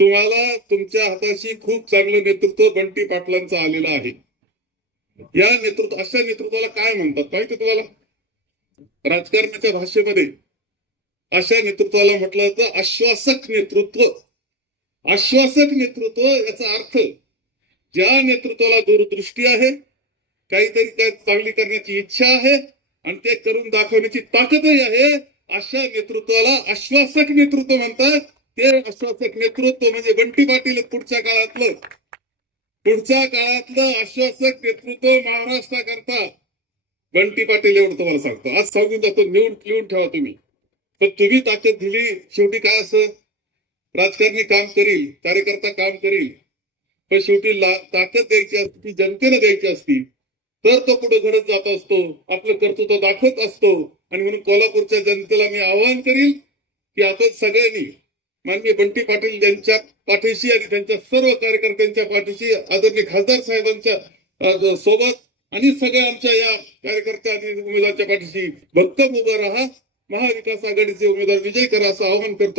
तुम्हाला तुमच्या हाताशी खूप चांगलं नेतृत्व बंटी पाटलांचं आलेलं आहे. या नेतृत्व अशा नेतृत्वाला काय म्हणतात? माहिती तुम्हाला? राजकारणाच्या भाषेमध्ये अशा नेतृत्वाला म्हटलं जातं आश्वासक नेतृत्व. आश्वासक नेतृत्व याचा अर्थ ज्या नेतृत्वाला दूरदृष्टी आहे काहीतरी काय चांगली करण्याची इच्छा आहे आणि ते करून दाखवण्याची ताकदही आहे अशा नेतृत्वाला आश्वासक नेतृत्व म्हणतात. ते आश्वासक नेतृत्व म्हणजे बंटी पाटील पुढच्या काळातलं. पुढच्या काळातलं आश्वासक नेतृत्व महाराष्ट्राकरता बंटी पाटील एवढं तुम्हाला सांगतो. आज सांगून जातो लिहून लिहून ठेवा तुम्ही. पण तुम्ही ताकद दिली शेवटी काय असं? राजकारणी काम करील कार्यकर्ता काम करील. पण शेवटी ताकद द्यायची असती ती जनतेनं द्यायची असती तर तो पुढे घडत जात असतो. आपलं कर्तृत्व दाखवत असतो. आणि म्हणून कोल्हापूरच्या जनतेला मी आवाहन करील की आपण सगळ्यांनी माननीय बंटी पाटील यांच्या पाठीशी आणि त्यांच्या सर्व कार्यकर्त्यांच्या पाठीशी आदरणीय खासदार साहेबांच्या सोबत आणि सगळ्या आमच्या या कार्यकर्त्या आणि उमेदवाराच्या पाठीशी भक्कम उभं राहा. महाविकास आघाडीचे उमेदवार विजय करा असं आवाहन करतो.